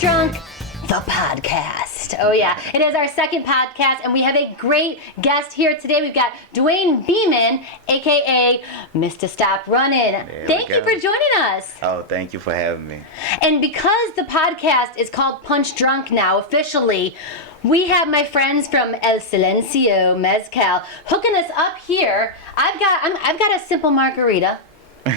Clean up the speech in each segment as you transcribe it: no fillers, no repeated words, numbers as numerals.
Drunk, the podcast. Oh yeah, it is our second podcast, and we have a great guest here today. We've got Dewayne Beamon, aka Mr. Stop Running. Thank you for joining us. Oh, thank you for having me. And because the podcast is called Punch Drunk now officially, we have my friends from El Silencio Mezcal hooking us up here. I've got a simple margarita,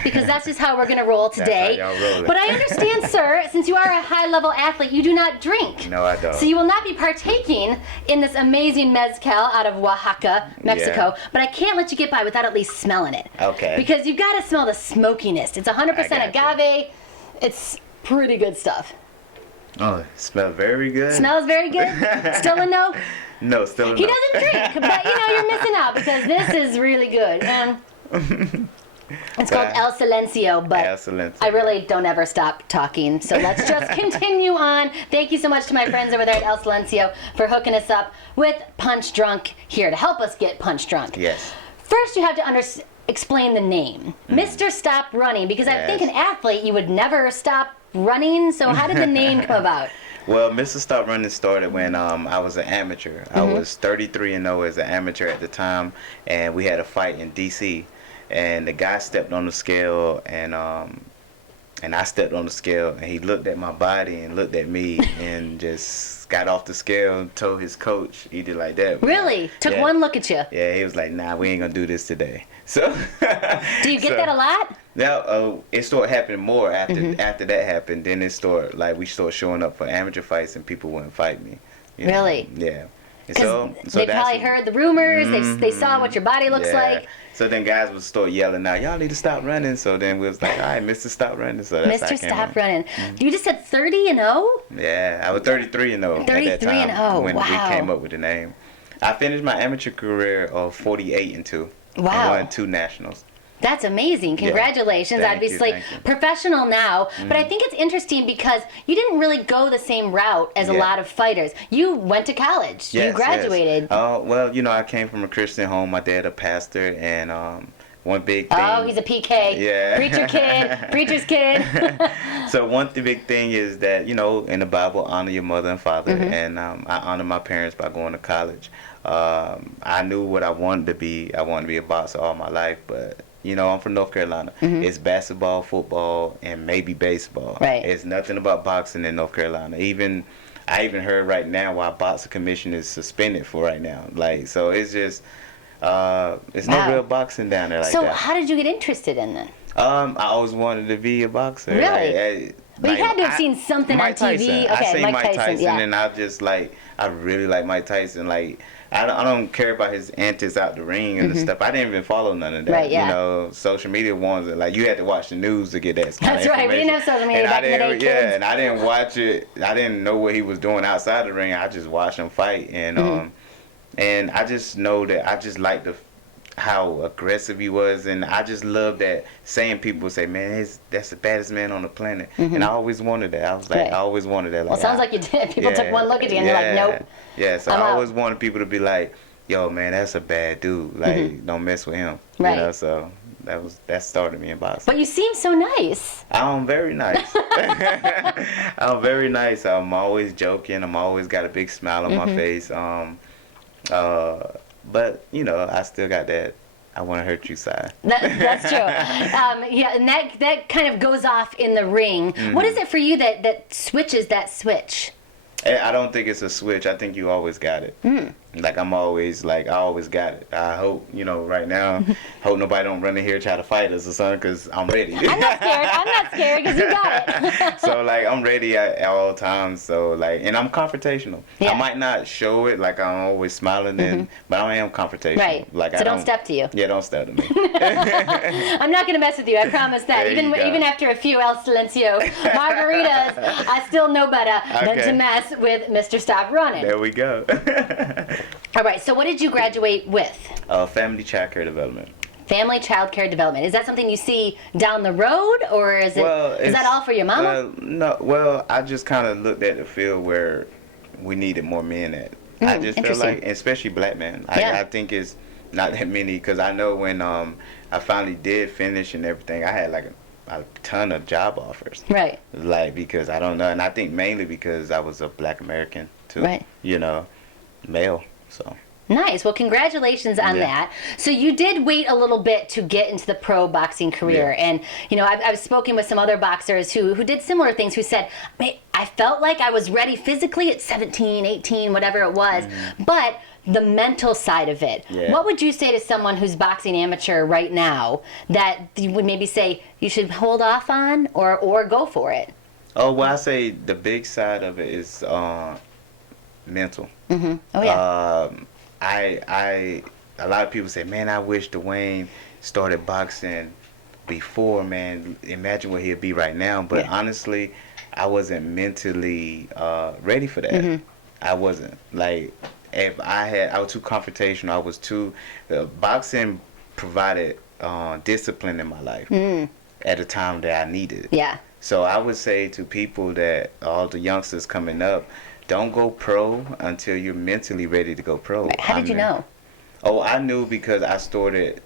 because that's just how we're going to roll today. That's how y'all roll it. But I understand, sir, since you are a high-level athlete, you do not drink. No, I don't. So you will not be partaking in this amazing mezcal out of Oaxaca, Mexico. Yeah. But I can't let you get by without at least smelling it. Okay. Because you've got to smell the smokiness. It's 100% agave. It's pretty good stuff. Oh, it smells very good. Smells very good? Still a no? No, still a no. He doesn't drink, but you're missing out because this is really good. It's called El Silencio, but El Silencio. I really don't ever stop talking, so let's just continue on. Thank you so much to my friends over there at El Silencio for hooking us up with Punch Drunk here to help us get Punch Drunk. Yes. First, you have to explain the name, Mr. Stop Running, because I think an athlete, you would never stop running, so how did the name come about? Well, Mr. Stop Running started when I was an amateur. I was 33-0 as an amateur at the time, and we had a fight in D.C., and the guy stepped on the scale, and I stepped on the scale, and he looked at my body and looked at me and just got off the scale and told his coach, he did like that. Really? Took one look at you? Yeah, he was like, nah, we ain't going to do this today. So do you get that a lot? Now, it started happening more after that happened. Then it started, we started showing up for amateur fights, and people wouldn't fight me. Really? Yeah. So they probably heard the rumors. They saw what your body looks like. So then guys would start yelling out, y'all need to stop running. So then we was like, all right, Mr. Stop Running. So that's Mr. Stop Running. You just said 30-0? Yeah, I was 33-0 at that time when we came up with the name. I finished my amateur career of 48-2. Wow. I won 2 nationals. That's amazing. Congratulations. Yeah. Obviously, professional now. But I think it's interesting because you didn't really go the same route as a lot of fighters. You went to college. Yes, you graduated. Yes. Well, I came from a Christian home. My dad a pastor, and one big thing. Oh, he's a PK. Yeah. Preacher kid. Preacher's kid. So one big thing is that, in the Bible, honor your mother and father. And I honor my parents by going to college. I knew what I wanted to be. I wanted to be a boxer all my life, but I'm from North Carolina. It's basketball, football, and maybe baseball. Right. It's nothing about boxing in North Carolina. I even heard right now why boxing commission is suspended for right now. So it's just it's no real boxing down there like that. So how did you get interested in it? I always wanted to be a boxer. Really? But you had to have seen something Mike on TV. Tyson. I seen Mike Tyson, yeah. and I really like Mike Tyson. I don't care about his antics out the ring and the stuff. I didn't even follow none of that. Right, yeah. Social media warns it. You had to watch the news to get that kind That's of right. We didn't have social media back in the day, kids. Yeah, and I didn't watch it. I didn't know what he was doing outside the ring. I just watched him fight, and and I just know that I just liked how aggressive he was, and I just love that saying people say, man, that's the baddest man on the planet. And I always wanted that. I was like, I always wanted that. Well, sounds like you did. People took one look at you and they're like, nope. Yeah, so I always wanted people to be like, yo, man, that's a bad dude. Don't mess with him. Right. So that started me in boxing. But you seem so nice. I'm very nice. I'm very nice. I'm always joking. I'm always got a big smile on my face. But, I still got that I want to hurt you side. That's true. And that kind of goes off in the ring. What is it for you that switches that switch? I don't think it's a switch. I think you always got it. I always got it. I hope, right now, hope nobody don't run in here and try to fight us or something, because I'm ready. I'm not scared because you got it. So, I'm ready at all times. So, and I'm confrontational. Yeah. I might not show it, I'm always smiling, but I am confrontational. Right. So don't step to you. Yeah, don't step to me. I'm not going to mess with you. I promise that. Even after a few El Silencio margaritas, I still know better than to mess with Mr. Stop Running. There we go. All right, so what did you graduate with? Family Child Care Development. Family Child Care Development. Is that something you see down the road, or is that all for your mama? No. Well, I just kind of looked at the field where we needed more men at. I just feel like, especially black men. I think it's not that many, because I know when I finally did finish and everything, I had a ton of job offers. Right. Like, because I don't know, and I think mainly because I was a Black American too. Right. You know, male. So. Nice. Well, congratulations on that. So you did wait a little bit to get into the pro boxing career. Yeah. And, you know, I've spoken with some other boxers who did similar things, who said, I felt like I was ready physically at 17, 18, whatever it was, but the mental side of it. Yeah. What would you say to someone who's boxing amateur right now that you would maybe say you should hold off on or go for it? Oh, well, I say the big side of it is mental. Mm-hmm. Oh, yeah. A lot of people say, man, I wish Dewayne started boxing before, man. Imagine where he'd be right now. But honestly, I wasn't mentally ready for that. Mm-hmm. I wasn't. Like, I was too confrontational. Boxing provided discipline in my life at a time that I needed it. Yeah. So I would say to people that, all the youngsters coming up, don't go pro until you're mentally ready to go pro. How did you know? Oh, I knew because I started.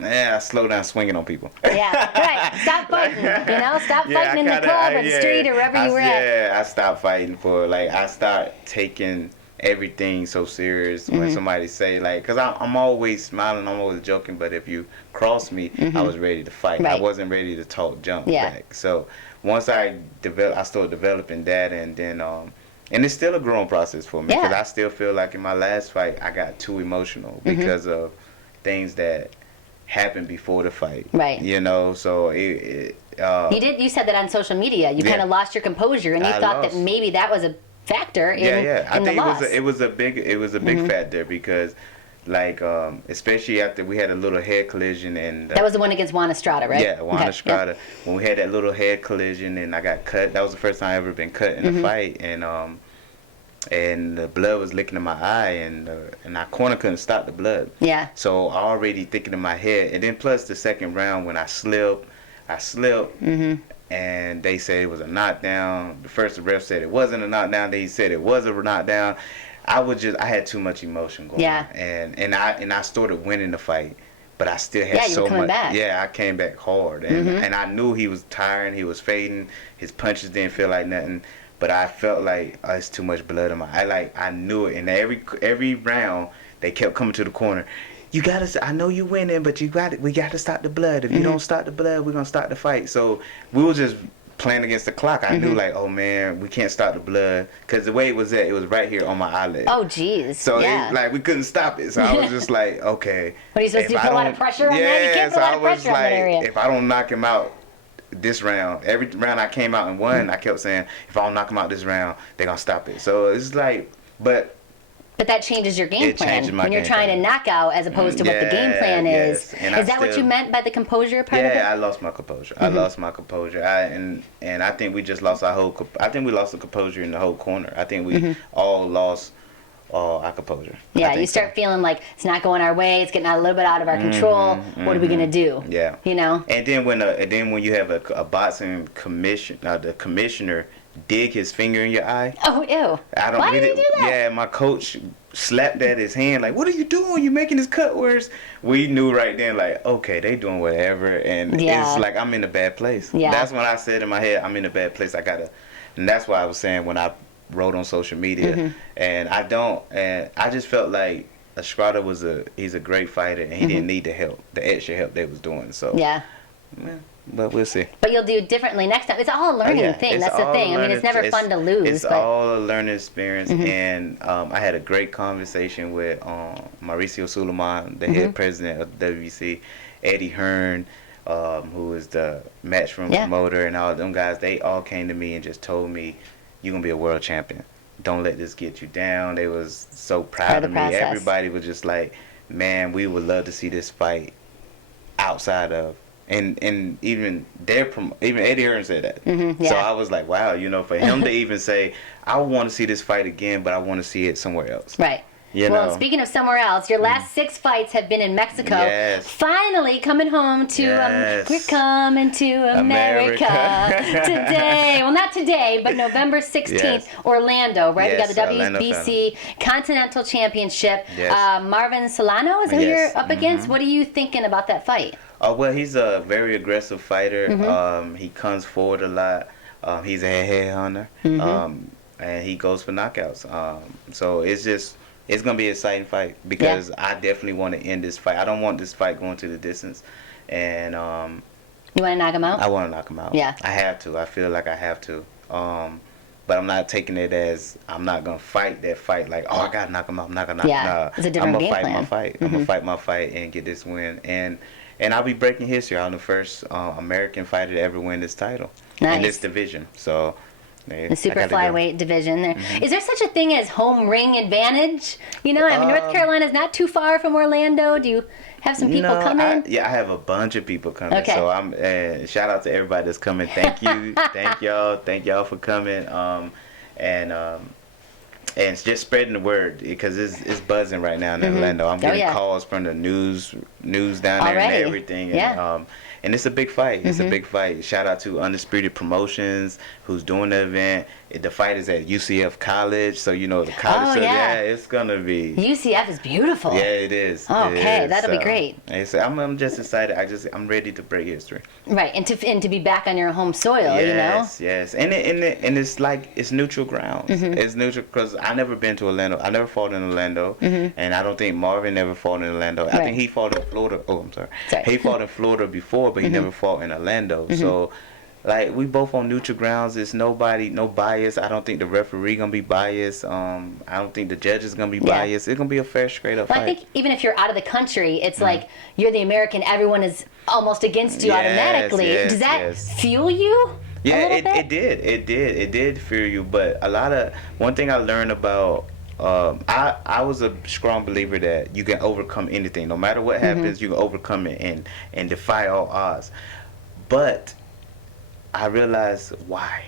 I slowed down swinging on people. Yeah, right. Stop fighting. You know, stop fighting in the club or the street or wherever you were at. Yeah, I stopped fighting I start taking everything so serious when somebody say, like, because I'm always smiling, I'm always joking, but if you cross me, I was ready to fight. Right. I wasn't ready to talk jump back. So once I started developing that, and then and it's still a growing process for me, because I still feel like in my last fight I got too emotional because of things that happened before the fight. Right. You know, so you said that on social media. You kind of lost your composure, and you thought that maybe that was a factor in I think the loss. it was a big factor, because like especially after we had a little head collision, and that was the one against Juan Estrada, right? Yeah, Juan Estrada. Yep. When we had that little head collision and I got cut, that was the first time I ever been cut in a fight, and the blood was licking in my eye, and our corner couldn't stop the blood. Yeah. So already thinking in my head, and then plus the second round when I slipped, and they said it was a knockdown. The ref said it wasn't a knockdown. They said it was a knockdown. I had too much emotion going on. And I started winning the fight, but I still had so much. Back. Yeah, I came back hard, and I knew he was tiring, he was fading, his punches didn't feel like nothing, but I felt like it's too much blood in my eye. I knew it, and every round they kept coming to the corner. I know you winning, but we got to stop the blood. If you don't stop the blood, we're gonna stop the fight. So we were just playing against the clock. I knew, like, oh man, we can't stop the blood, because the way it was right here on my eyelid. Oh jeez. So we couldn't stop it. So I was just like, okay. What are you supposed to do? Put a lot of pressure on that? You can't put a lot of pressure on that area. If I don't knock him out this round, every round I came out and won, I kept saying, if I don't knock him out this round, they're gonna stop it. So it's like, but that changes your game plan when you're trying to knock out, as opposed to what the game plan is. Is that what you meant by the composure part of it? Yeah, I lost my composure. I lost my composure. And I think we just lost I think we lost the composure in the whole corner. I think we all lost our composure. Yeah, you start feeling like it's not going our way. It's getting a little bit out of our control. What are we gonna do? Yeah, you know. And then when you have a boxing commission, the commissioner dig his finger in your eye. Oh, ew. Why did he do that? Yeah, my coach slapped at his hand like, what are you doing? You're making this cut worse. We knew right then, like, okay, they doing whatever. And it's like, I'm in a bad place. Yeah. That's when I said in my head, I'm in a bad place. And that's why I was saying when I wrote on social media. And I just felt like Estrada he's a great fighter, and he didn't need the extra help they was doing. So yeah. But we'll see. But you'll do it differently next time. It's all a learning thing. That's the thing. I mean, it's never fun to lose. It's all a learning experience. And I had a great conversation with Mauricio Suleiman, the head president of WBC, Eddie Hearn, who is the matchroom promoter, and all them guys. They all came to me and just told me, you're going to be a world champion. Don't let this get you down. They was so proud of me. Everybody was just like, man, we would love to see this fight outside of. And even Eddie Hearn said that. So I was like, wow, for him to even say, I want to see this fight again, but I want to see it somewhere else. Right. Well, speaking of somewhere else, your last 6 fights have been in Mexico. Yes. Finally coming home to, we're coming to America today. Well, not today, but November 16th, Orlando, right? We got the WBC Continental Championship. Yes. Marvin Solano is who you're up against. What are you thinking about that fight? Well, he's a very aggressive fighter. He comes forward a lot. He's a head hunter. And he goes for knockouts. So it's gonna be an exciting fight because I definitely want to end this fight. I don't want this fight going to the distance. And you want to knock him out? I want to knock him out. Yeah. I have to. I feel like I have to. But I'm not taking it as I'm not gonna fight that fight like, oh, I gotta knock him out. I'm not gonna knock him out. It's a different game plan. I'm gonna fight my fight. I'm gonna fight my fight and get this win. And I'll be breaking history. I'm the first American fighter to ever win this title in this division. So. The super flyweight division. Is there such a thing as home ring advantage? You know, I mean, North Carolina's not too far from Orlando. Do you have some people coming? I have a bunch of people coming. Okay. So I'm shout out to everybody that's coming. Thank you, thank y'all for coming. And it's just spreading the word because it's buzzing right now in Orlando. I'm getting calls from the news down there and everything. And it's a big fight. It's a big fight. Shout out to Undisputed Promotions who's doing the event. The fight is at UCF College, so you know the college. It's gonna be. UCF is beautiful. Yeah, it is. Okay, that'll be great. I'm just excited. I'm ready to break history. Right, and to be back on your home soil. Yes, and it's like it's neutral ground. It's neutral because I never been to Orlando. I never fought in Orlando, and I don't think Marvin ever fought in Orlando. I think he fought in Florida. Oh, I'm sorry. He fought in Florida before, but he never fought in Orlando. So. Like, we both on neutral grounds. It's no bias. I don't think the referee gonna be biased. I don't think the judge is gonna be biased. It's gonna be a fair, straight up fight. I think even if you're out of the country, it's like you're the American. Everyone is almost against you automatically. Does that fuel you? Yeah, it did fuel you. But one thing I learned about. I was a strong believer that you can overcome anything. No matter what happens, you can overcome it and defy all odds. But I realized why.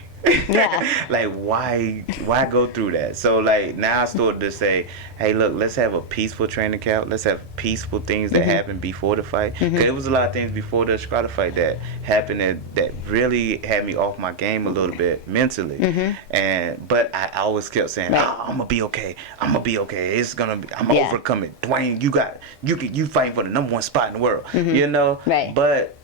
Like why go through that? So like now I started to say, hey, look, let's have a peaceful training camp. Let's have peaceful things that happen before the fight. Cause there was a lot of things before the Estrada fight that happened that really had me off my game a little bit mentally. But I always kept saying, I'm gonna be okay. I'm gonna be okay. It's gonna be. I'm gonna overcome it. Dwayne, you fighting for the #1 spot in the world. You know. Right. But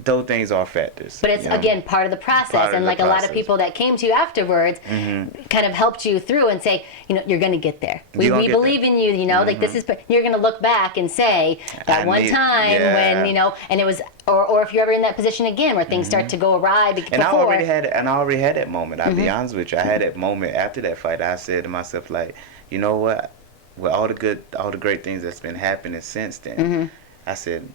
those things are factors. But it's, again, part of the process. And like a lot of people that came to you afterwards kind of helped you through and say, you know, you're going to get there. We believe in you, you know, like this is, you're going to look back and say that one time when, you know, and it was, or if you're ever in that position again where things start to go awry before. And I already had that moment. I'll be honest with you. I had that moment after that fight. I said to myself, like, you know what? With all the great things that's been happening since then, I said,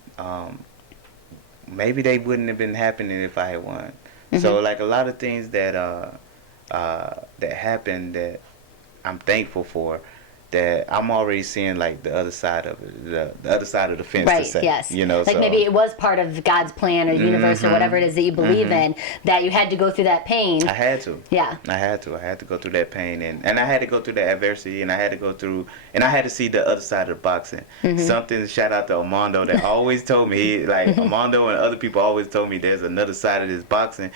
maybe they wouldn't have been happening if I had won. So like a lot of things that that happened that I'm thankful for, that I'm already seeing like the other side of it, the other side of the fence. Right. To say, yes. You know, like maybe it was part of God's plan or the universe or whatever it is that you believe in, that you had to go through that pain. I had to. Yeah. I had to go through that pain and I had to go through that adversity and I had to see the other side of boxing. Something, shout out to Armando, that always told me, like Armando and other people always told me there's another side of this boxing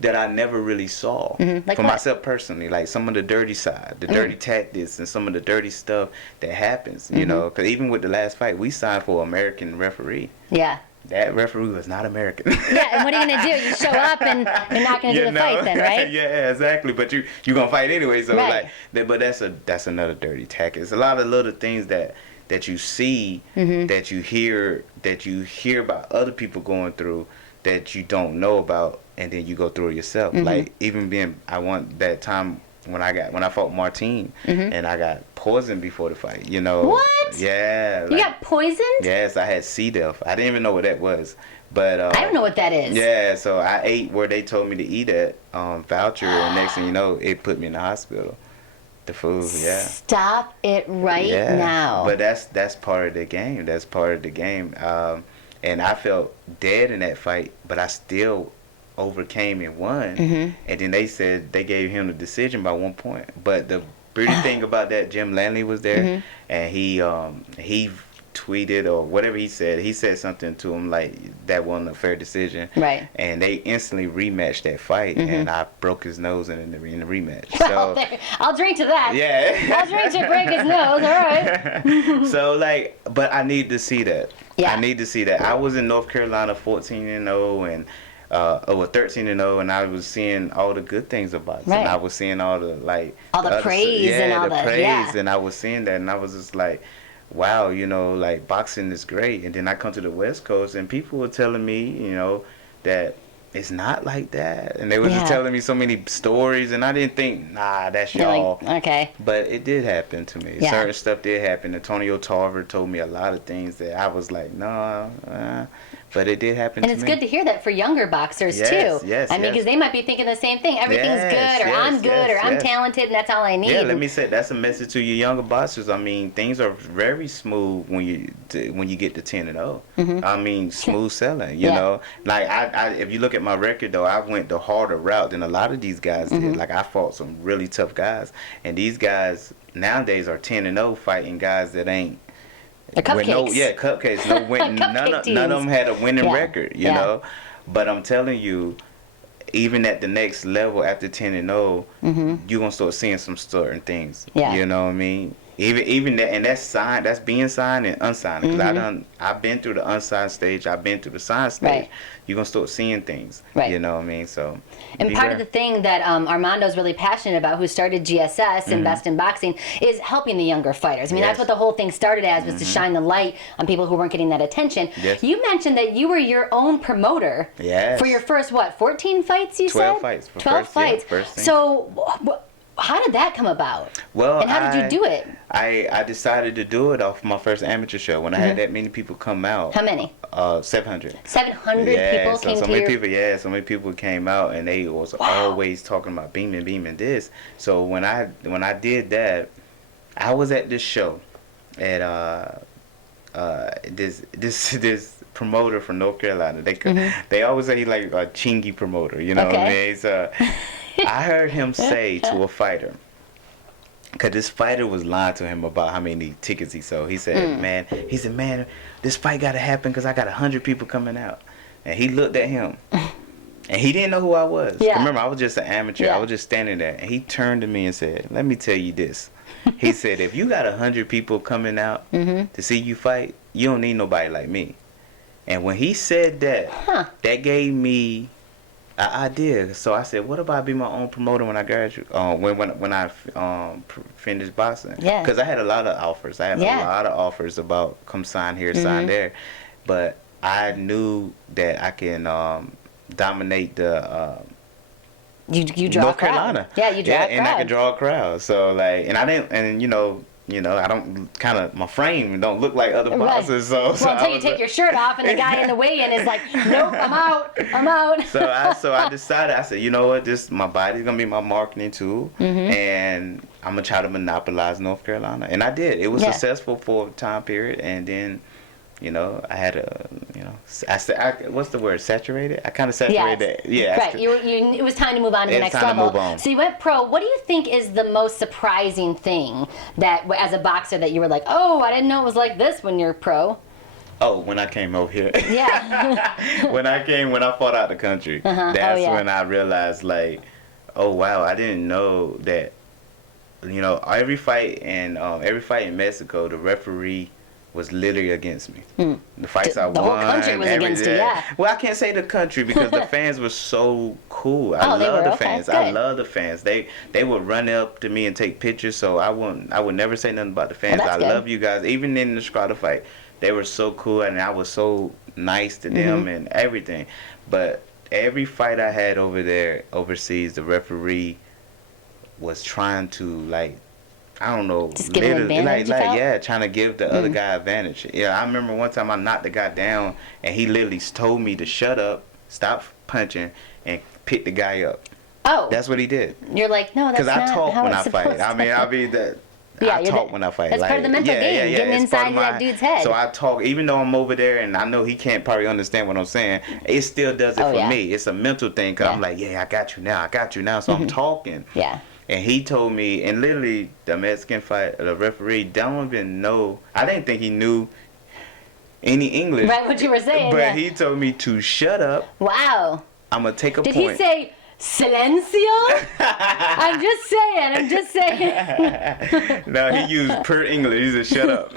that I never really saw Like for what? myself personally, like some of the dirty side, the dirty tactics and some of the dirty stuff that happens, you know, because even with the last fight, we signed for an American referee. Yeah. That referee was not American. Yeah, and what are you going to do? You show up and you're not going to do the fight then, right? Yeah, exactly. But you're going to fight anyway, so but that's another dirty tactic. It's a lot of little things that you see, that you hear about other people going through that you don't know about, and then you go through it yourself. Like even I want that time when I fought Martine and I got poisoned before the fight. You know. What? Yeah. You got poisoned? Yes, I had C. diff. I didn't even know what that was. But I don't know what that is. Yeah, so I ate where they told me to eat at voucher, and next thing you know, it put me in the hospital. The food, yeah. Stop it right now. But that's part of the game. That's part of the game. And I felt dead in that fight, but I still overcame and won. And then they said they gave him the decision by 1 point. But the pretty thing about that, Jim Lanley was there, and he tweeted or whatever he said something to him like that wasn't a fair decision. Right. And they instantly rematched that fight, and I broke his nose in the rematch. Well, So I'll drink to that. yeah. I'll drink to break his nose. All right. So like, but I need to see that. Yeah. I need to see that. I was in North Carolina 14-0 and 13-0, and I was seeing all the good things about it. Right. And I was seeing all the all the praise and all the praise, yeah. and I was seeing that, and I was just like, wow, you know, like boxing is great. And then I come to the West Coast, and people were telling me, you know, that it's not like that, and they were just telling me so many stories, and I didn't think, nah, that's y'all. Like, okay. But it did happen to me. Yeah. Certain stuff did happen. Antonio Tarver told me a lot of things that I was like, no, but it did happen to me. And it's good to hear that for younger boxers, Yes, too. yes, I mean, because they might be thinking the same thing. Everything's good, or I'm good, or I'm talented, and that's all I need. Yeah, let me say, that's a message to you younger boxers. I mean, things are very smooth when you get to 10-0. I mean, smooth selling, you know. Like, I if you look at my record, though, I went the harder route than a lot of these guys did. Like, I fought some really tough guys. And these guys nowadays are 10-0 fighting guys that ain't. The cupcakes. Cupcakes. No win. none of them had a winning record, you know. But I'm telling you, even at the next level after 10-0, you're gonna start seeing some certain things. Yeah. You know what I mean? Even that, and that's being signed and unsigned. Because I've been through the unsigned stage. I've been through the signed stage. Right. You're gonna start seeing things. Right. You know what I mean? So. And part of the thing that Armando's really passionate about, who started GSS and Best in Boxing, is helping the younger fighters. I mean, that's what the whole thing started as, was to shine the light on people who weren't getting that attention. Yes. You mentioned that you were your own promoter for your first, 14 fights, you 12 said? fights. 12 fights. First thing. So, how did that come about? Well, and how did you do it? I decided to do it off my first amateur show when I had that many people come out. How many? 700. 700 people came to your... so many people came out, and they was always talking about Beamon this. So when I did that, I was at this show at this promoter from North Carolina. They always say he's like a chingy promoter, you know what I mean? So I heard him say to a fighter, because this fighter was lying to him about how many tickets he sold. He said, man, this fight got to happen because I got 100 people coming out. And he looked at him, and he didn't know who I was. Yeah. Remember, I was just an amateur. Yeah. I was just standing there. And he turned to me and said, let me tell you this. He said, if you got 100 people coming out to see you fight, you don't need nobody like me. And when he said that, that gave me an idea. So I said, what about I be my own promoter when I graduate? When I finish boxing? Yeah. Because I had a lot of offers. I had a lot of offers about come sign here, sign there. But I knew that I can dominate the you draw North a crowd. Carolina. Yeah, you draw a crowd. And I could draw a crowd. So like, and I didn't, and you know, I don't my frame don't look like other boxers. So until you take your shirt off and the guy in the weigh-in is like, nope, I'm out. So I decided, I said, you know what, my body's gonna be my marketing tool, and I'm gonna try to monopolize North Carolina, and I did. It was successful for a time period, and then, I had what's the word? Saturated? I kind of saturated. Yeah. Right. It was time to move on to the next level. Move on. So you went pro. What do you think is the most surprising thing that, as a boxer, that you were like, oh, I didn't know it was like this when you're pro? Oh, when I came over here. Yeah. when I fought out the country, that's when I realized, like, oh wow, I didn't know that. Every fight in Mexico, the referee was literally against me. The fights I won. The whole country was against you, yeah. Well, I can't say the country because the fans were so cool. I love the fans. Good. I love the fans. They would run up to me and take pictures, so I would never say nothing about the fans. I love you guys. Even in the Strata fight, they were so cool, and I was so nice to them and everything. But every fight I had over there, overseas, the referee was trying to, like, I don't know, just give an advantage, trying to give the other guy advantage. Yeah, I remember one time I knocked the guy down, and he literally told me to shut up, stop punching, and pick the guy up. Oh, that's what he did. You're like, no, that's not because I talk how when it's I fight. supposed to. I mean, I talk when I fight. That's part of the mental game, getting inside that dude's head. So I talk, even though I'm over there, and I know he can't probably understand what I'm saying. It still does it for me. It's a mental thing, because I'm like, I got you now. So I'm talking. Yeah. And he told me, and literally the Mexican fight, the referee don't even know. I didn't think he knew any English. Right, what you were saying. But he told me to shut up. Wow. I'm going to take a point. Did he say, Silencio? I'm just saying. No, he used per English. He said, shut up.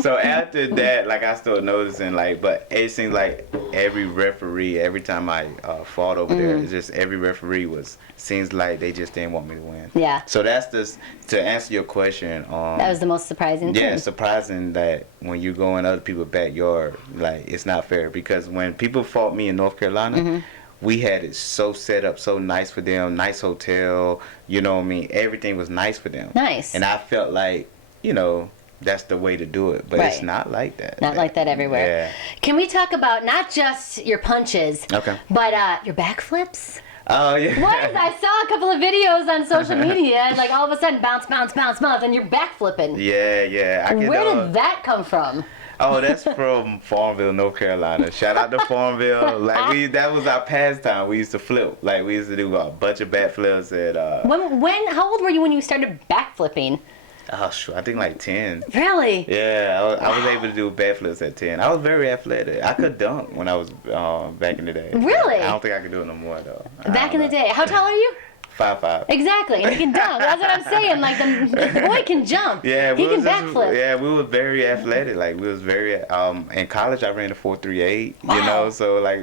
So after that, like, I started noticing, like, but it seems like every referee, every time I fought over there, it's just every referee seems like they just didn't want me to win. Yeah. So that's to answer your question. That was the most surprising thing. Yeah, it's surprising that when you go in other people's backyard, like, it's not fair. Because when people fought me in North Carolina, we had it so set up, so nice for them, nice hotel, you know what I mean? Everything was nice for them. Nice. And I felt like, that's the way to do it. But it's not like that. Not like that everywhere. Yeah. Can we talk about not just your punches, but your backflips? Oh, yeah. I saw a couple of videos on social media, and like all of a sudden bounce, bounce, bounce, bounce, and you're backflipping. Yeah. Where did that come from? Oh, that's from Farmville, North Carolina. Shout out to Farmville. Like, that was our pastime. We used to flip. Like, we used to do a bunch of backflips at How old were you when you started backflipping? Oh, sure. I think like 10. Really? Yeah, I was able to do backflips at 10. I was very athletic. I could dunk when I was back in the day. Really? I don't think I could do it no more, though. Back in the day. How tall are you? 5'5". Exactly, and he can dunk. That's what I'm saying. Like, the boy can jump. Yeah, he can backflip. Yeah, we were very athletic. Like, we was very. In college, I ran a 4.38. Wow. You know, so like,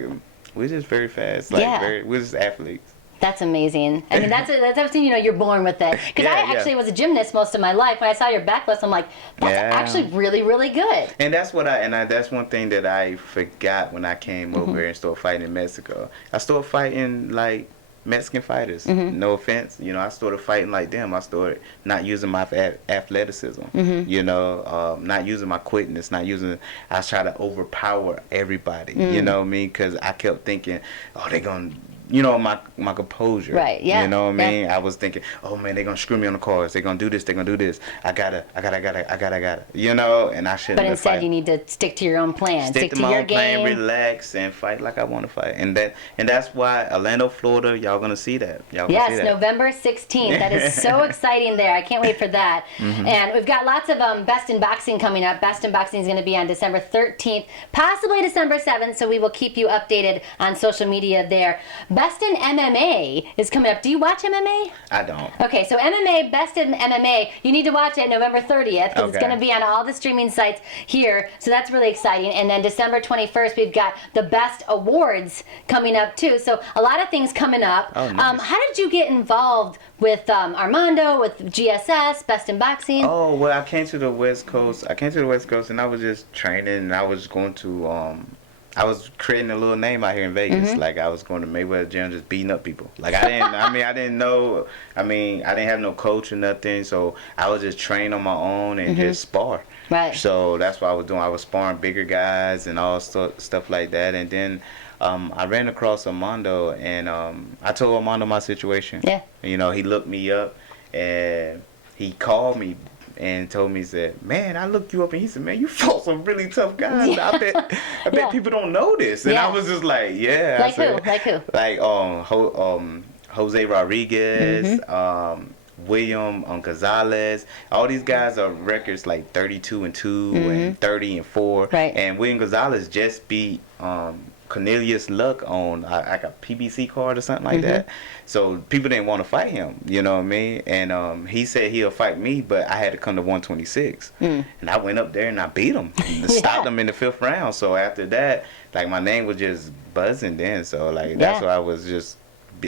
we just very fast. Like, we're just athletes. That's amazing. I mean, that's everything. You're born with it. Because I actually was a gymnast most of my life. When I saw your backflips, I'm like, that's actually really, really good. And that's that's one thing that I forgot when I came over here and started fighting in Mexico. I started fighting like Mexican fighters. No offense, I started fighting like them. I started not using my athleticism. Not using my quickness. I was trying to overpower everybody. You know what I mean? Because I kept thinking, oh, they're gonna. My composure. Right, yeah. You know what I mean? I was thinking, oh man, they're gonna screw me on the cards. They're gonna do this, I gotta. And I shouldn't. But instead you need to stick to your own plan. Stick to my your own game. plan, relax and fight like I wanna fight. And that's why Orlando, Florida, y'all gonna see that. Yes, November 16th. That is so exciting there. I can't wait for that. And we've got lots of Best in Boxing coming up. Best in Boxing is gonna be on December 13th, possibly December 7th, so we will keep you updated on social media there. Best in MMA is coming up. Do you watch MMA? I don't. Okay, so MMA, Best in MMA, you need to watch it November 30th because it's going to be on all the streaming sites here. So that's really exciting. And then December 21st, we've got the Best Awards coming up too. So a lot of things coming up. Oh, nice. How did you get involved with Armando, with GSS, Best in Boxing? Oh, well, I came to the West Coast and I was just training and I was going to I was creating a little name out here in Vegas. Like, I was going to Mayweather Gym just beating up people. Like, I didn't have no coach or nothing. So I was just train on my own and just spar. Right. So that's what I was doing. I was sparring bigger guys and all stuff like that. And then I ran across Armando and I told Armando my situation. Yeah. He looked me up and he called me and told me, he said, man, I looked you up, and he said, man, you fought some really tough guys. Yeah. I bet people don't know this. And I was just like, yeah. Like who? Like who? Like Jose Rodriguez, William Gonzalez. All these guys are records like 32-2 and 30-4. Right. And William Gonzalez just beat Cornelius Luck on like a PBC card or something like that. So people didn't want to fight him, you know what I mean? And he said he'll fight me, but I had to come to 126. And I went up there and I beat him. Stopped him in the 5th round. So after that, like, my name was just buzzing then. So like that's why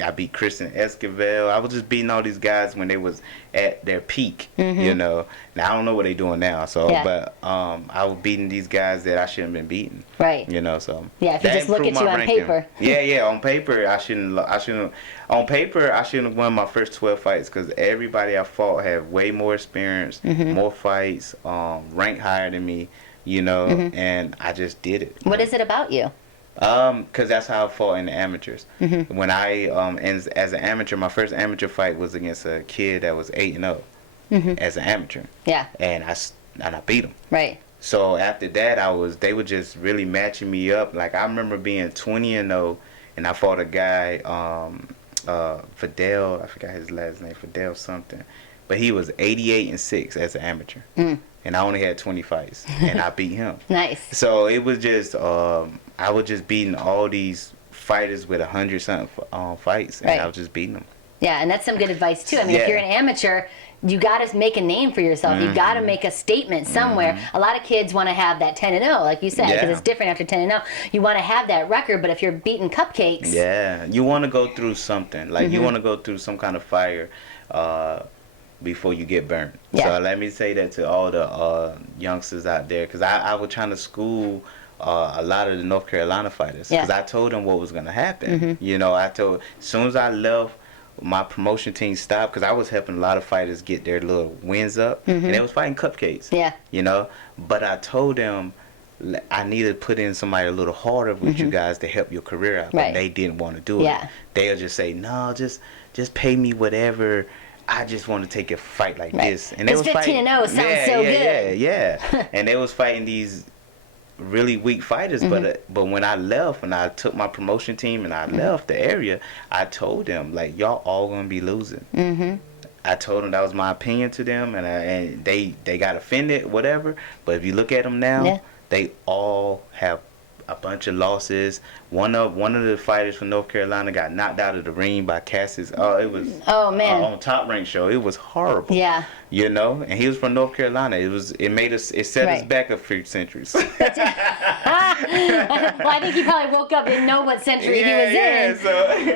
I beat Christian Esquivel. I was just beating all these guys when they was at their peak, Now I don't know what they doing now. So, but I was beating these guys that I shouldn't have been beating. Right. So yeah, if you just look at you on paper. Yeah. On paper, I shouldn't. On paper, I shouldn't have won my first 12 fights because everybody I fought had way more experience, more fights, ranked higher than me, and I just did it. What is it about you? Because that's how I fought in the amateurs. When I as an amateur, my first amateur fight was against a kid that was 8-0 as an amateur. Yeah. And I beat him. Right. So after that, they were just really matching me up. Like, I remember being 20-0, and I fought a guy, Fidel. I forgot his last name, Fidel something, but he was 88-6 as an amateur. And I only had 20 fights, and I beat him. Nice. So it was just I was just beating all these fighters with 100-something fights, and Right. I was just beating them. Yeah, and that's some good advice too. I mean, if you're an amateur, you got to make a name for yourself. You got to make a statement somewhere. A lot of kids want to have that 10-0, like you said, because it's different after 10-0. You want to have that record, but if you're beating cupcakes, you want to go through something. Like you want to go through some kind of fire before you get burned. So let me say that to all the youngsters out there, because I was trying to school a lot of the North Carolina fighters, because I told them what was going to happen. You know, I told, as soon as I left, my promotion team stopped, because I was helping a lot of fighters get their little wins up, and they was fighting cupcakes. You know, but I told them I needed to put in somebody a little harder with you guys to help your career out, but they didn't want to do it. They'll just say, no, just pay me whatever. I just want to take a fight like this. And they was 15-0 sounds so good. Yeah. And they was fighting these really weak fighters, but when I left, and I took my promotion team and I left the area, I told them, like, y'all all gonna be losing. I told them that was my opinion to them, and they got offended, whatever. But if you look at them now, they all have a bunch of losses. One of the fighters from North Carolina got knocked out of the ring by Cassius. It was on Top Rank show. It was horrible. You know, and he was from North Carolina. It set us back a few centuries. Well, I think he probably woke up, didn't know what century he was in.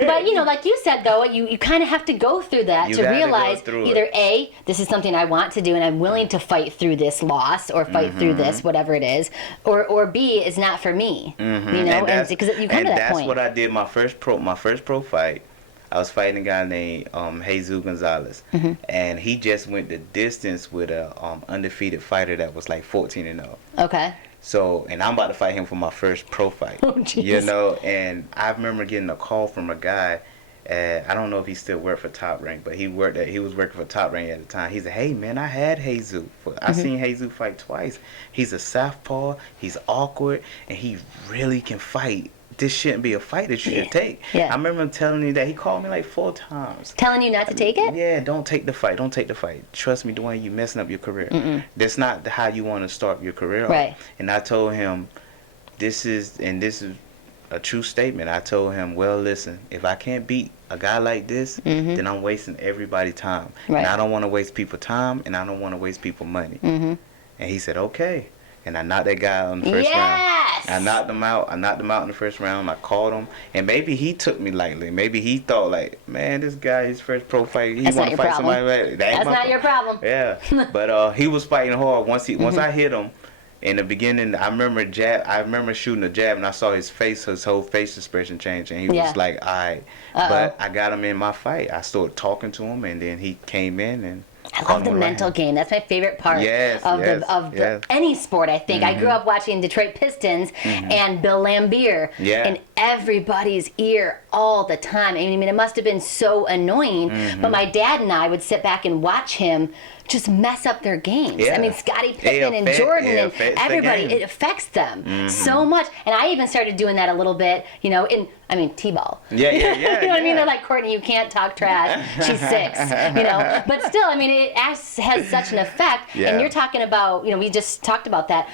But you know, like you said though, you kind of have to go through that to realize either A, this is something I want to do and I'm willing to fight through this loss or fight through this, whatever it is, or B, it's not for me. You know, and because you come to that point. That's what I did my first pro fight. I was fighting a guy named Jesus Gonzalez, and he just went the distance with a undefeated fighter that was like 14-0. Okay. So, and I'm about to fight him for my first pro fight. You know, and I remember getting a call from a guy. I don't know if he still worked for Top Rank, but he was working for Top Rank at the time. He said, "Hey man, I had Jesus. I seen Jesus fight twice. He's a southpaw. He's awkward, and he really can fight. This shouldn't be a fight that you should take." I remember him telling me that. He called me like 4 times. Telling you not to take it? Yeah, don't take the fight. Don't take the fight. Trust me, Dewayne, you messing up your career. That's not how you want to start your career off. And I told him, this is a true statement. I told him, well, listen, if I can't beat a guy like this, then I'm wasting everybody's time. And I don't want to waste people's time, and I don't want to waste people's money. And he said, okay. And I knocked that guy on the first round. I knocked him out. in the first round. I called him. And maybe he took me lightly. Maybe he thought, like, man, this guy, his first pro fight, he want to fight somebody like that. That's not your problem. Yeah. But he was fighting hard. Once I hit him, in the beginning, I remember shooting a jab, and I saw his whole face expression change, and he was like, all right. But I got him in my fight. I started talking to him, and then he came in and I love the mental game. That's my favorite part of any sport, I think. I grew up watching Detroit Pistons and Bill Laimbeer in everybody's ear all the time. I mean, it must have been so annoying, but my dad and I would sit back and watch him just mess up their games. I mean, Scottie Pippen and Jordan and everybody, it affects them so much. And I even started doing that a little bit, you know, T-ball. You know what I mean? They're like, Courtney, you can't talk trash. She's 6, you know. But still, I mean, it has such an effect. And you're talking about, you know, we just talked about that.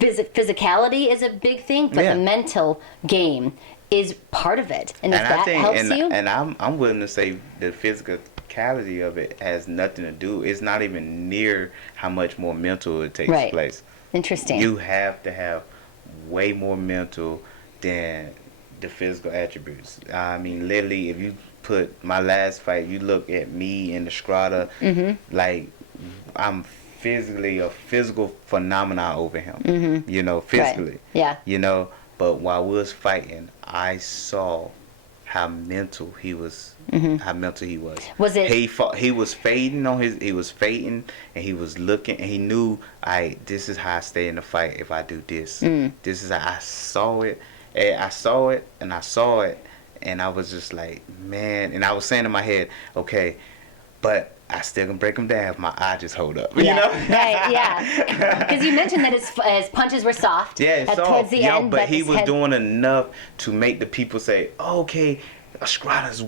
Physicality is a big thing, but the mental game is part of it. And if that helps you. And I'm willing to say the physicality of it has nothing to do. It's not even near how much more mental it takes place. Interesting. You have to have way more mental than the physical attributes. I mean, literally, if you put my last fight, you look at me in the strata, like I'm physically a physical phenomenon over him. You know, physically. You know, but while we was fighting, I saw how mental he was. How mental he was. Was it? He was fading He was fading, and he was looking, and he knew, this is how I stay in the fight. If I do this, this is how I saw it. And I saw it, and I saw it, and I was just like, man. And I was saying in my head, okay, but I still can break him down if my eye just hold up. You know? Because you mentioned that his punches were soft. Soft. Towards the end, but he was doing enough to make the people say, oh, okay, Estrada's,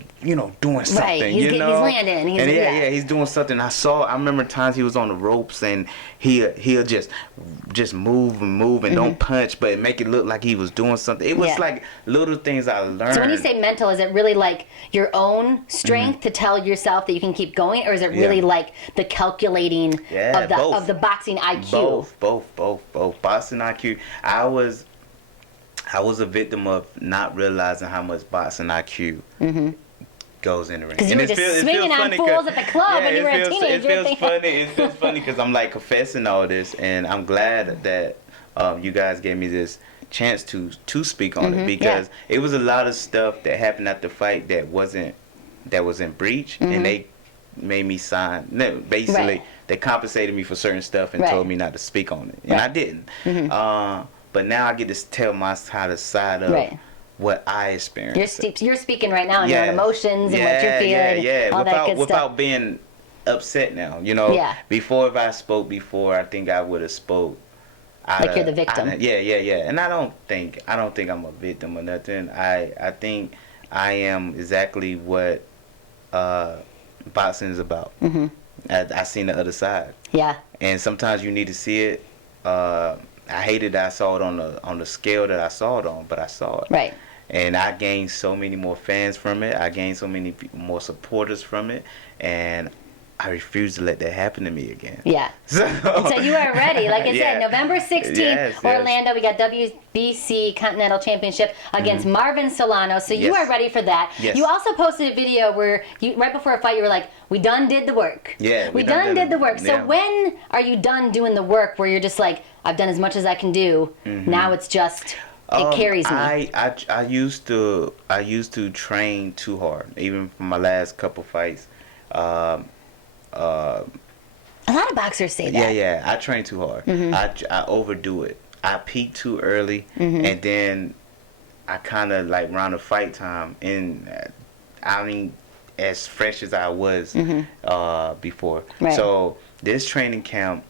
doing something, Right, he's landing. He's doing something. I remember times he was on the ropes and he'll just move and don't punch, but make it look like he was doing something. It was like little things I learned. So when you say mental, is it really like your own strength to tell yourself that you can keep going, or is it really like the calculating of the boxing IQ? Both. Boxing IQ. I was a victim of not realizing how much boxing IQ goes in the ring. Because you were just swinging on fools at the club when you were a teenager. It feels funny because I'm like confessing all this, and I'm glad that you guys gave me this chance to speak on it, because it was a lot of stuff that happened at the fight that was in breach, and they made me sign. Basically, they compensated me for certain stuff and told me not to speak on it, and I didn't. But now I get to tell my side of what I experienced. You're speaking right now on your own emotions and what you're feeling. All that good without stuff. being upset now. Before, if I spoke before, I think I would have spoke. Like you're the victim. And I don't think I'm a victim or nothing. I think I am exactly what boxing is about. I seen the other side. Yeah. And sometimes you need to see it. I hated that I saw it on the scale that I saw it on, but I saw it. Right. And I gained so many more fans from it. I gained so many more supporters from it, and I refuse to let that happen to me again. Yeah. So you are ready. Like I said, November 16th, Orlando, we got WBC Continental Championship against Marvin Solano. So you are ready for that. Yes. You also posted a video where right before a fight, you were like, we done did the work. Yeah. We done did the work. So when are you done doing the work where you're just like, I've done as much as I can do. Now it's just... It carries me. I used to train too hard, even for my last couple fights. A lot of boxers say that. Yeah. I train too hard. I overdo it. I peak too early, and then I kind of like around the fight time, and I mean, as fresh as I was before. Right. So this training camp.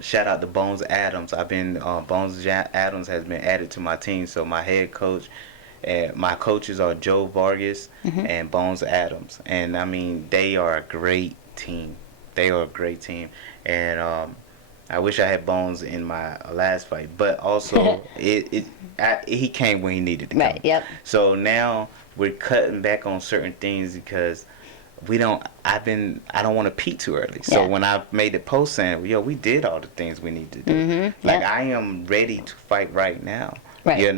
Shout out to Bones Adams. Bones Adams has been added to my team. So my head coach, my coaches are Joe Vargas and Bones Adams, and I mean they are a great team. And I wish I had Bones in my last fight, but also he came when he needed to come. Right. Yep. So now we're cutting back on certain things because I don't want to peak too early. So when I made the post saying, we did all the things we need to do. I am ready to fight right now. Right.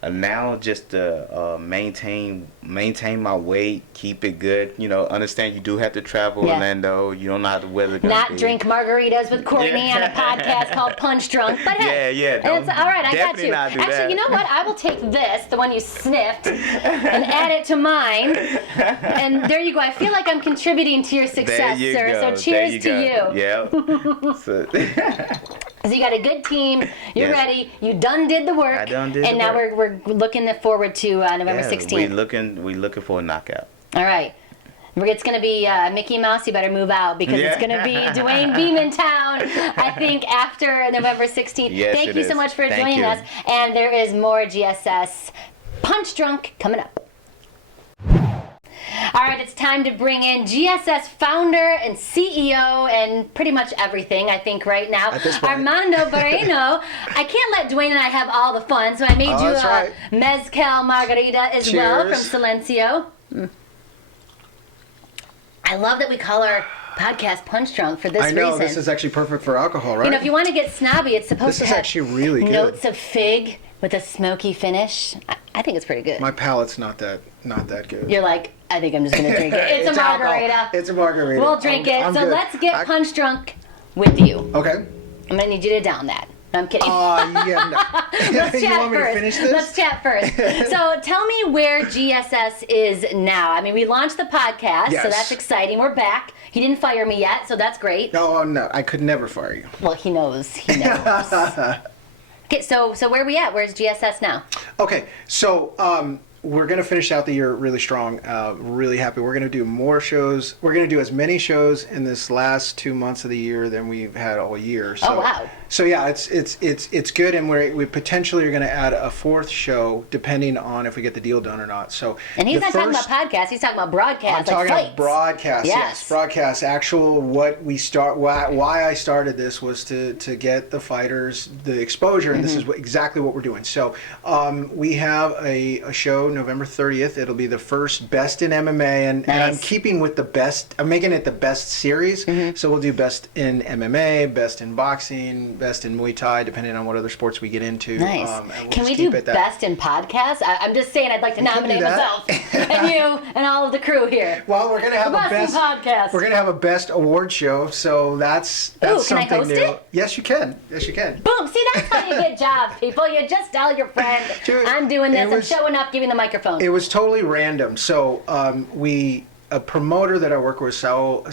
Now just to maintain my weight, keep it good. Understand you do have to travel Orlando. You don't know how the weather gonna Not be. drink margaritas with Courtney on a podcast called Punch Drunk. But hey, it's all right. I got you. Actually, you know what? I will take this, the one you sniffed, and add it to mine. And there you go. I feel like I'm contributing to your success, sir. Go. So cheers to you. Yeah. So you got a good team. You're ready. You done did the work. I done did and the now work. we're looking forward to November 16th. We looking for a knockout. All right. It's going to be Mickey Mouse. You better move out because it's going to be Dewayne Beamon town, I think, after November 16th. Yes, Thank you so much for joining us. And there is more GSS Punch Drunk coming up. All right, it's time to bring in GSS founder and CEO and pretty much everything, I think, right now. Armando Bareno. I can't let Dewayne and I have all the fun, so I made you a mezcal margarita as well from Silencio. I love that we call our podcast Punch Drunk for this reason. I know, this is actually perfect for alcohol, right? If you want to get snobby, it's supposed to have actually really good. Notes of fig with a smoky finish. I think it's pretty good. My palate's not that good. You're like, I think I'm just going to drink it. It's a margarita. Alcohol. It's a margarita. We'll drink it. I'm so good. let's get Punch Drunk with you. Okay. I'm going to need you to down that. No, I'm kidding. Let's chat want me first. to finish this? Let's chat first. So tell me where GSS is now. I mean, we launched the podcast, so that's exciting. We're back. He didn't fire me yet, so that's great. No, I could never fire you. Well, he knows. Okay, so where are we at? Where's GSS now? Okay, so we're going to finish out the year really strong. Really happy. We're going to do more shows. We're going to do as many shows in this last 2 months of the year than we've had all year. So, oh wow! So yeah, it's good, and we potentially are going to add a fourth show depending on if we get the deal done or not. So and he's not talking about podcasts; he's talking about broadcasts. I'm like talking fights. about broadcast. Yes, broadcast. Actual what we start. Why I started this was to get the fighters the exposure, and this is exactly what we're doing. So we have a show November 30th. It'll be the first Best in MMA, and I'm keeping with the best. I'm making it the best series. So we'll do Best in MMA, Best in Boxing, Best in Muay Thai, depending on what other sports we get into. Nice. We'll Can we do Best in Podcasts? I'm just saying I'd like to nominate myself and you and all of the crew here. Well, we're gonna have a best podcast. We're gonna have a best award show, so that's something can I host new. it? Yes, you can. Yes, you can. Boom! See, that's how you get jobs, people. You just tell your friend, I'm doing this. I'm showing up, giving the microphone. It was totally random. So a promoter that I work with, Saul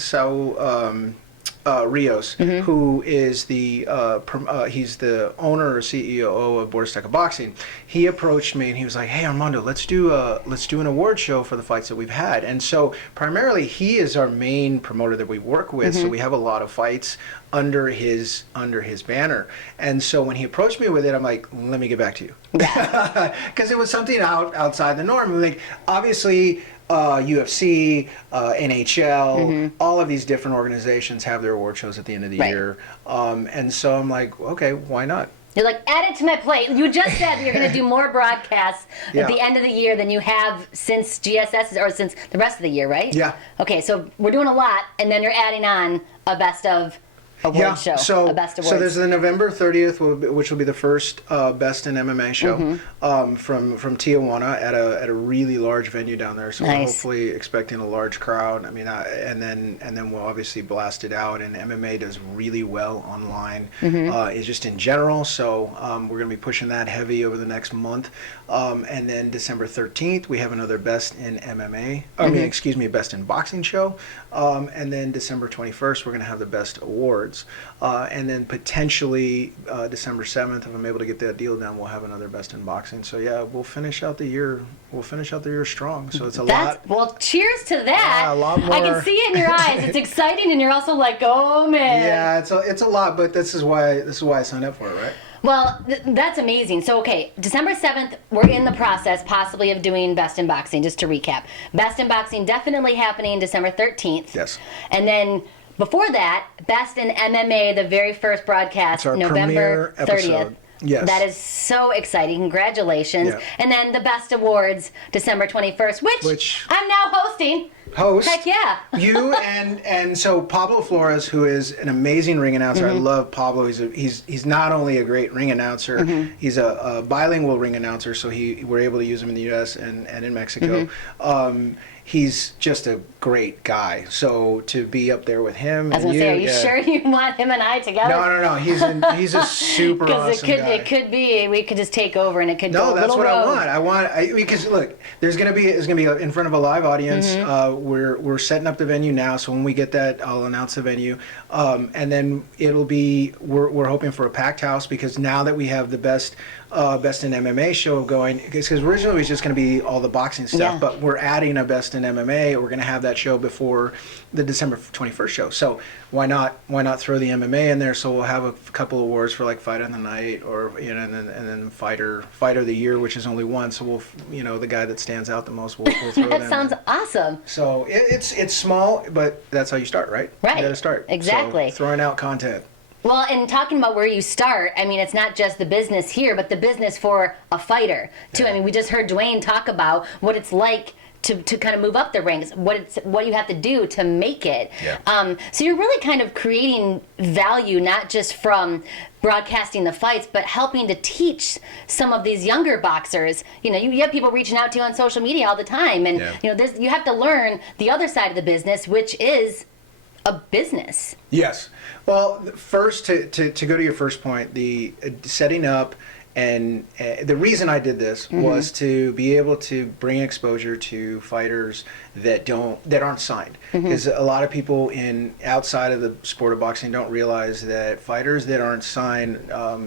Rios, who is he's the owner or CEO of Border Steca Boxing. He approached me and he was like, "Hey Armando, let's do an award show for the fights that we've had." And so primarily he is our main promoter that we work with. So we have a lot of fights under his banner. And so when he approached me with it, I'm like, "Let me get back to you," because it was something outside the norm. Like obviously. UFC, NHL, all of these different organizations have their award shows at the end of the year. And so I'm like, okay, why not? You're like, add it to my plate. You just said you're going to do more broadcasts at the end of the year than you have since GSS or since the rest of the year, right? Yeah. Okay, so we're doing a lot, and then you're adding on a best of award show. So, a best awards. So there's the November 30th, which will be the first Best in MMA show from Tijuana at a really large venue down there. So we're hopefully expecting a large crowd. I mean, and then we'll obviously blast it out. And MMA does really well online, it's just in general. So we're going to be pushing that heavy over the next month. And then December 13th, we have another Best in MMA. Best in Boxing show. And then December 21st, we're going to have the Best Awards. And then potentially December 7th, if I'm able to get that deal done, we'll have another Best in Boxing. So yeah, we'll finish out the year. We'll finish out the year strong. So it's a lot. Well, cheers to that. Yeah, a lot more. I can see it in your eyes. It's exciting, and you're also like, oh man. Yeah, it's a lot, but this is why I signed up for it, right? Well, that's amazing. So, okay, December 7th, we're in the process possibly of doing Best in Boxing, just to recap. Best in Boxing definitely happening December 13th. Yes. And then before that, Best in MMA, the very first broadcast, November 30th. Yes. That is so exciting. Congratulations. Yeah. And then the Best Awards, December 21st, which I'm now hosting. Heck yeah. You and so Pablo Flores, who is an amazing ring announcer. I love Pablo. He's not only a great ring announcer, he's a bilingual ring announcer, so we're able to use him in the US and in Mexico. He's just a great guy. So to be up there with him, I was gonna say, are you sure you want him and I together? No. He's a super awesome guy. It could be we could just take over and it could go a that's little what rogue. I want. Because look, it's gonna be in front of a live audience. We're setting up the venue now, so when we get that, I'll announce the venue, and then it'll be we're hoping for a packed house, because now that we have the Best in MMA show going, because originally it was just going to be all the boxing stuff, but we're adding a Best in MMA. We're going to have that show before the December 21st show. So why not throw the MMA in there? So we'll have a couple awards for like Fight of the Night, or and then Fighter of the Year, which is only one. So we'll the guy that stands out the most, we'll throw That sounds awesome. So it's small, but that's how you start, right? Right. You got to start. Exactly. So throwing out content. Well, and talking about where you start, I mean, it's not just the business here, but the business for a fighter, too. I mean, we just heard Dewayne talk about what it's like to kind of move up the ranks, what you have to do to make it. Yeah. So you're really kind of creating value, not just from broadcasting the fights, but helping to teach some of these younger boxers. You have people reaching out to you on social media all the time, and you have to learn the other side of the business, which is a business. Yes. Well, first, to go to your first point, the setting up, and the reason I did this was to be able to bring exposure to fighters that aren't signed, because a lot of people outside of the sport of boxing don't realize that fighters that aren't signed,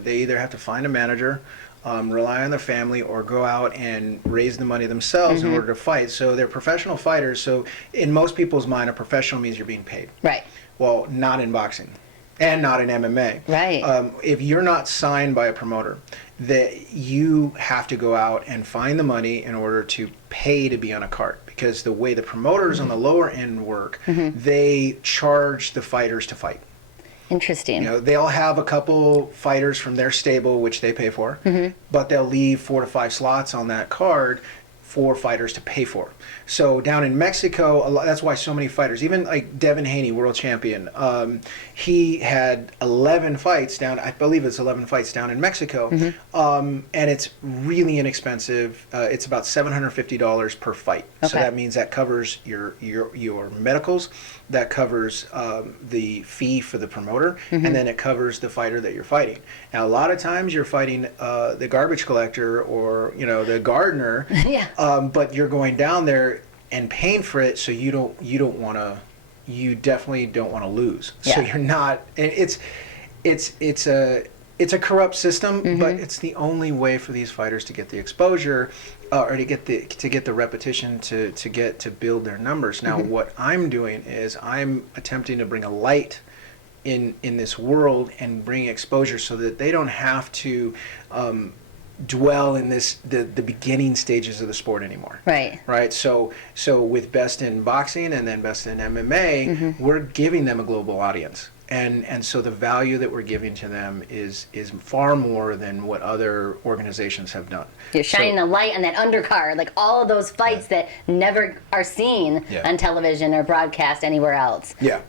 they either have to find a manager, rely on their family, or go out and raise the money themselves in order to fight. So they're professional fighters. So in most people's mind, a professional means you're being paid. Right. Well, not in boxing. And not in MMA. Right. If you're not signed by a promoter, that you have to go out and find the money in order to pay to be on a card. Because the way the promoters on the lower end work, they charge the fighters to fight. Interesting. You know, they'll have a couple fighters from their stable, which they pay for, but they'll leave 4 to 5 slots on that card for fighters to pay for. So down in Mexico, that's why so many fighters, even like Devin Haney, world champion, he had 11 fights down, I believe it's 11 fights down in Mexico, and it's really inexpensive. It's about $750 per fight. Okay. So that means that covers your medicals, that covers the fee for the promoter, and then it covers the fighter that you're fighting. Now, a lot of times you're fighting the garbage collector or, you know, the gardener, but you're going down there and paying for it, so you definitely don't want to lose. So you're not, and it's a corrupt system, but it's the only way for these fighters to get the exposure, or to get the repetition to build their numbers. Now, what I'm doing is I'm attempting to bring a light in this world and bring exposure so that they don't have to dwell in the beginning stages of the sport anymore. Right. So with Best in Boxing and then Best in MMA, we're giving them a global audience. And so the value that we're giving to them is far more than what other organizations have done. You're shining a light on that undercard, like all of those fights that never are seen on television or broadcast anywhere else. Yeah.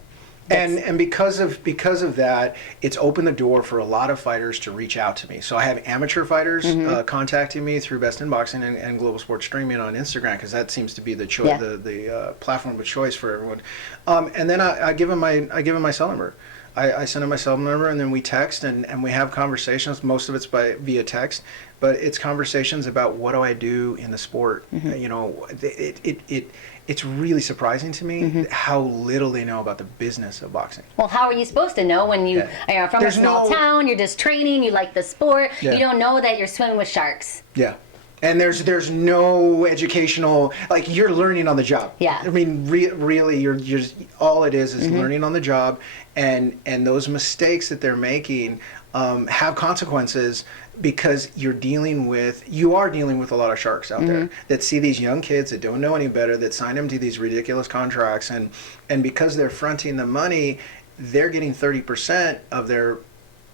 And because of that, it's opened the door for a lot of fighters to reach out to me. So I have amateur fighters contacting me through Best in Boxing and Global Sports Streaming on Instagram, because that seems to be the the platform of choice for everyone. And then I give them my cell number. I send them my cell number, and then we text and we have conversations. Most of it's via text, but it's conversations about what do I do in the sport. You know, it's really surprising to me how little they know about the business of boxing. Well, how are you supposed to know when you're from a small town, you're just training, you like the sport, you don't know that you're swimming with sharks. Yeah. And there's no educational, like, you're learning on the job. Yeah. I mean, really, you're all it is learning on the job, and those mistakes that they're making have consequences, because you are dealing with a lot of sharks out there that see these young kids that don't know any better, that sign them to these ridiculous contracts, and because they're fronting the money, they're getting 30% of their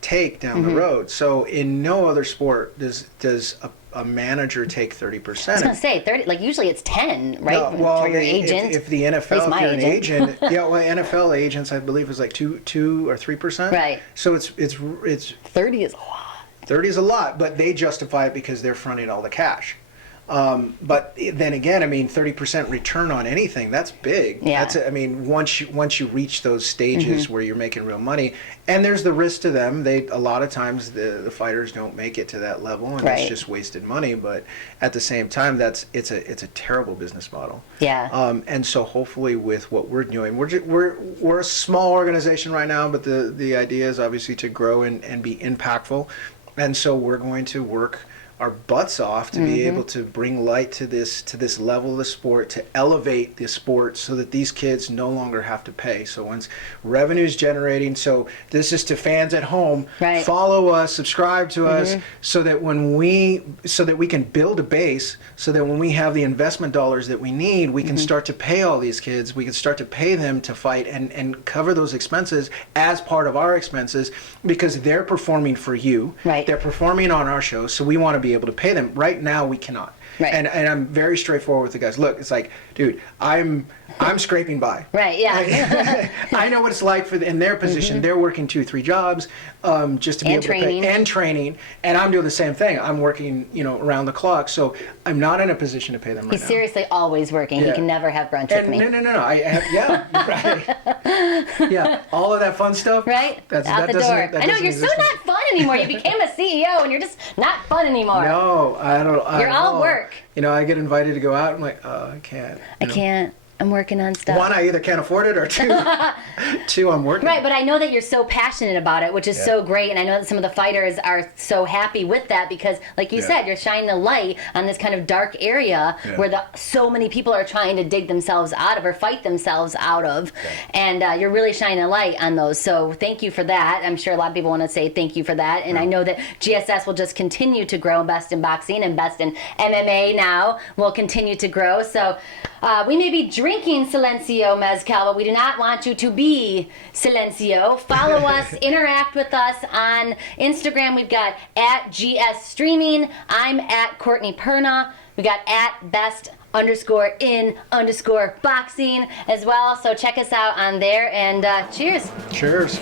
take down the road. So in no other sport does a manager take 30%. I was going to say 30. Like usually it's 10, right? No, well, for your agent. If the NFL, if you're an agent, NFL agents, I believe, is like 2 or 3%. Right. So it's 30 is a lot. 30 is a lot, but they justify it because they're fronting all the cash. But then again, I mean, 30% return on anything, that's big. Yeah. I mean, once you reach those stages where you're making real money, and there's the risk to them. A lot of times the fighters don't make it to that level, and it's just wasted money. But at the same time, it's a terrible business model. Yeah. And so hopefully with what we're doing, we're a small organization right now, but the idea is obviously to grow and be impactful. And so we're going to work our butts off to be able to bring light to this level of the sport, to elevate the sport so that these kids no longer have to pay. So once revenue's generating, so this is to fans at home, follow us, subscribe to us, so that we can build a base, so that when we have the investment dollars that we need, we can start to pay all these kids, we can start to pay them to fight and cover those expenses as part of our expenses, because they're performing for you, they're performing on our show, so we want to be able to pay them. Right now we cannot. And I'm very straightforward with the guys. Look, it's like, dude, I'm scraping by. I know what it's like in their position. They're working 2-3 jobs just to be able to pay, and training, and I'm doing the same thing. I'm working, around the clock, so I'm not in a position to pay them right now. He's seriously always working. He can never have brunch with me. No. I have, all of that fun stuff. That's out the door. I know, you're so not fun anymore. You became a CEO and you're just not fun anymore. No, I don't. You're all work. I get invited to go out. I'm like, I can't. I can't. I'm working on stuff. One, I either can't afford it, or two, I'm working. Right, but I know that you're so passionate about it, which is so great, and I know that some of the fighters are so happy with that because, like you said, you're shining the light on this kind of dark area where so many people are trying to dig themselves out of or fight themselves out of, and you're really shining a light on those. So thank you for that. I'm sure a lot of people want to say thank you for that, and I know that GSS will just continue to grow. Best in Boxing and Best in MMA now will continue to grow. So we may be drinking Silencio Mezcal, but we do not want you to be Silencio. Follow us, interact with us on Instagram. We've got at GS Streaming. I'm at Courtney Perna. We got at best_in_boxing as well. So check us out on there, and cheers. Cheers.